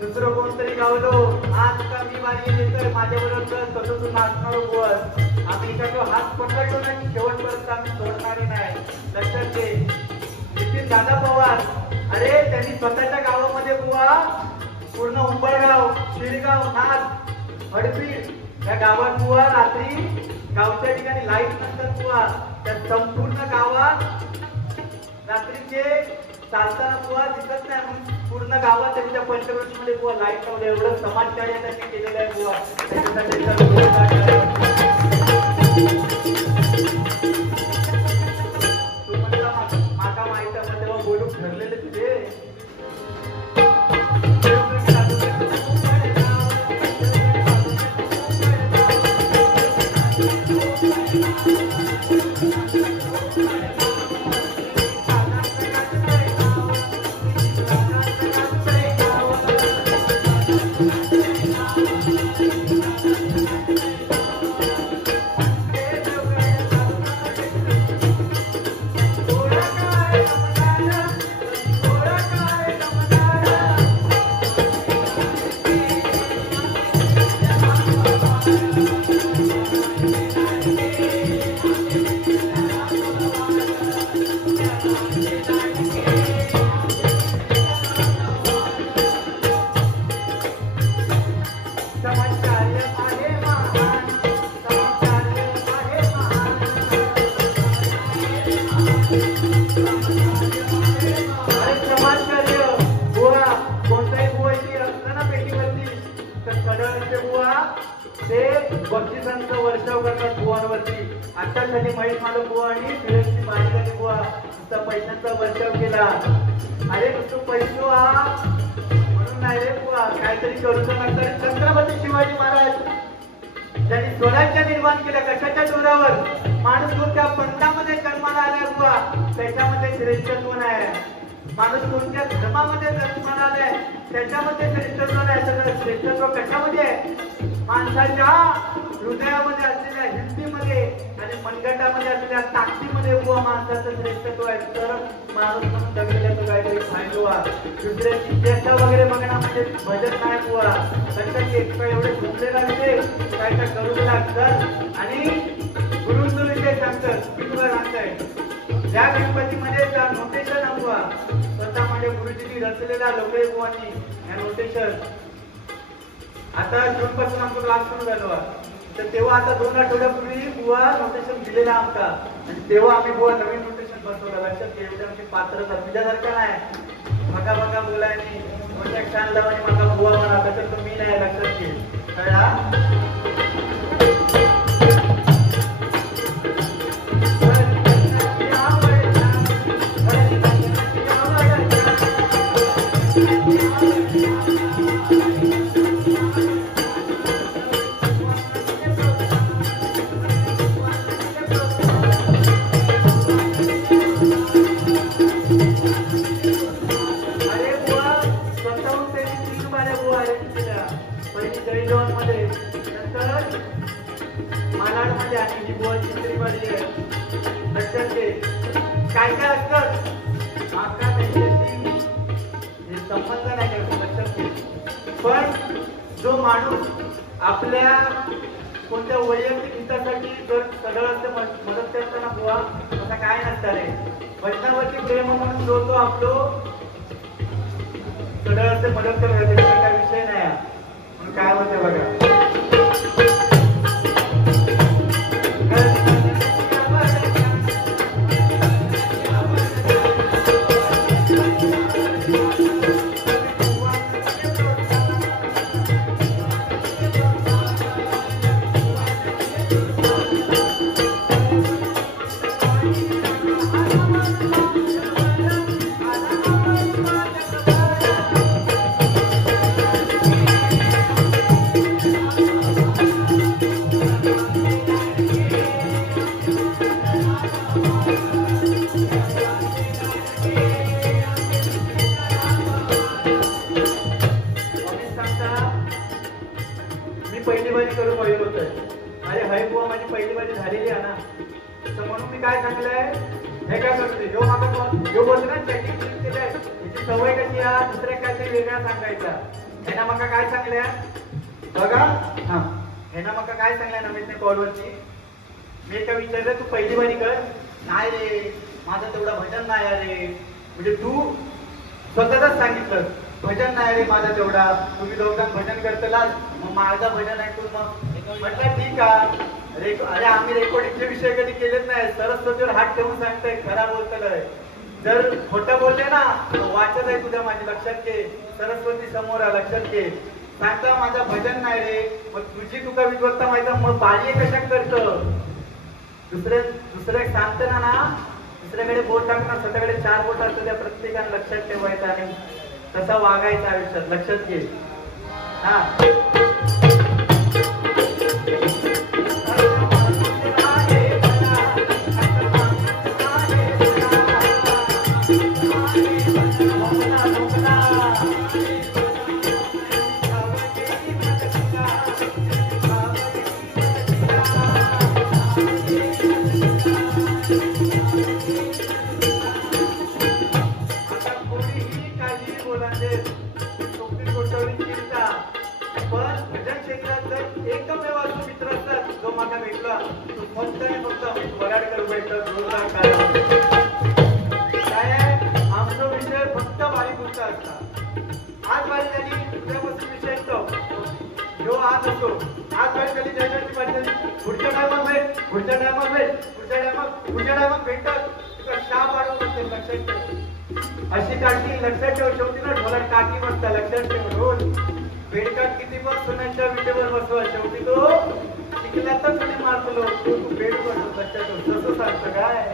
दुसरं कोणतरी गावलो आज का मी बारी येतोय माझ्याबरोबर स्वतःतून नाचणार बुवास आम्ही एका हात पकडलो नाही शेवटपर्यंत आम्ही सोडणारे नाही. लक्षात घे नितीन दादा पवार अरे त्यांनी स्वतःच्या गावामध्ये बुवा पूर्ण उंबरगाव शिरगाव नाथ हडपीड या गावात बुवा रात्री गावच्या ठिकाणी लाईट नंतर बुवा त्या संपूर्ण गावात रात्रीचे चालताना बुवा दिसत नाही म्हणून पूर्ण गावात त्यांच्या पंचवर्षीमध्ये बुवा लाईट लावलं एवढं समाजकार्य त्यांनी केलेलं आहे बुवा. तुम्हाला माता माहित आहे तेव्हा बोलून ठरलेले तुझे बक्षिसांचा वर्षाव करतात बुवांवरती. आत्तासाठी महेश मालक बुवा आणि फिरस्ती बाळगाने बुवा नुसता पैशांचा वर्षाव केला. अरे तू पैसो हा म्हणून नाही रे बुवा काहीतरी करूच नंतर. छत्रपती शिवाजी महाराज ज्यांनी स्वराज्य निर्माण केलं कशाच्या जोरावर माणूस कोणत्या पंथामध्ये जन्माला आलाय बुवा त्याच्यामध्ये श्रेष्ठत्व नाही. माणूस कोणत्या धर्मामध्ये जन्माला आलाय त्याच्यामध्ये श्रेष्ठत्व नाही. सगळं श्रेष्ठत्व कशामध्ये आहे माणसाच्या हृदयामध्ये असलेल्या हिंदीमध्ये आणि मनगटामध्ये असलेल्या ताकदीमध्ये बुवा माणसाचं श्रेष्ठत्व आहे. तर माणूस म्हणून जगलेल्याचं काहीतरी फायदो आहे. दुसऱ्याची चेष्टा वगैरे बघण्यामध्ये भजन नाही बुवा. लक्षात घे एवढे झोपले लागले काय काय करू लागतात आणि गुरुंचा विषय सांगतात मी तुला सांगताय या गणपतीमध्ये त्या नोटेशन बुवा स्वतः माझ्या गुरुजींनी रचलेला लोके बुवांनी या नोटेशन आता जून पासून आमचं क्लास सुरू झालो तर तेव्हा आता 2 आठवड्यापूर्वी बुवा नोटेशन दिलेला आमचा आणि तेव्हा आम्ही बुवा नवीन नोटेशन बसवलं. लक्षात घे एवढे आमची पात्रता तुझ्यासारखं नाही बघा बघा बोलायनी मोठ्या छान लावणी मला बुवा म्हणा तसं तुम्ही नाही. लक्षात घे कळला. काय काय असतं आका त्यांच्याशी संबंध नाही लक्षात घे पण जो माणूस आपल्या कोणत्या वैयक्तिक हितासाठी जर सडळ असते मदत करताना बुवा आता काय नसतं रे. भजनावरती प्रेम म्हणून जो तो आपलो सडळ असते मदत करत काय विषय नाही म्हणून काय होते बघा. पहिली बारी करून बघित होत. अरे हय बुवा माझी पहिली बारी झालेली आहे ना, तर म्हणून मी काय सांगलंय हे काय करते जो माझा जो बोलतो ना चॅटिंग केलंय याची सवय कशी आहे दुसऱ्या काहीतरी वेगळा सांगायचा. ह्याना मका काय सांगल्या बघा. हा ह्याना मका काय सांगल्या नमितने कॉलवरती मी एका विचारलं तू पहिली बारी कर. नाही रे माझं तेवढं भजन नाही अरे. म्हणजे तू स्वतःच सांगितलं भजन नाही रे माझा तेवढा. तुम्ही लोकांना भजन करतलाच मग माझा भजन ऐकून मग म्हटलं ठीक आहे. अरे आम्ही रेकॉर्डिंगचे विषय कधी केलेच नाही. सरस्वतीवर हात ठेवून सांगताय खरा बोलतलंय. जर खोटं बोलले ना वाचत आहे तुझ्या माझी लक्षात घे. सरस्वती समोर आहे लक्षात घे. सांगता माझा भजन नाही रे. मग तुझी तुका विद्वत्ता माहिती मग बाह्य कशा करतं. दुसरे सांगताना ना दुसऱ्याकडे बोट टाकणार स्वतःकडे 4 बोट असतं त्या प्रत्येकाने लक्षात ठेवायचं आणि तसा वागायचा आयुष्यात लक्षात घे. हा आमचा विषय फक्त बारीपुरता असता. आज बारी झाली उद्यापासून विषय जो आज असतो आज बारी झाली ज्याच्यावरती बारी झाली पुढच्या टायमात भेट पुढच्या टायमात भेट पुढच्या टायमात भेटतात तुला शाप वाढवून लक्षात ठेव. अशी काठी लक्षात ठेव. शेवटी ना ढोलात काठी बसता लक्षात ठेव. रोज बेडकाट किती पण सुनांच्या विटेवर बसवा शेवटी तो शिकला तर कोणी मारतो तू बेड बसतो लक्षात ठेव. तसं सांगतं काय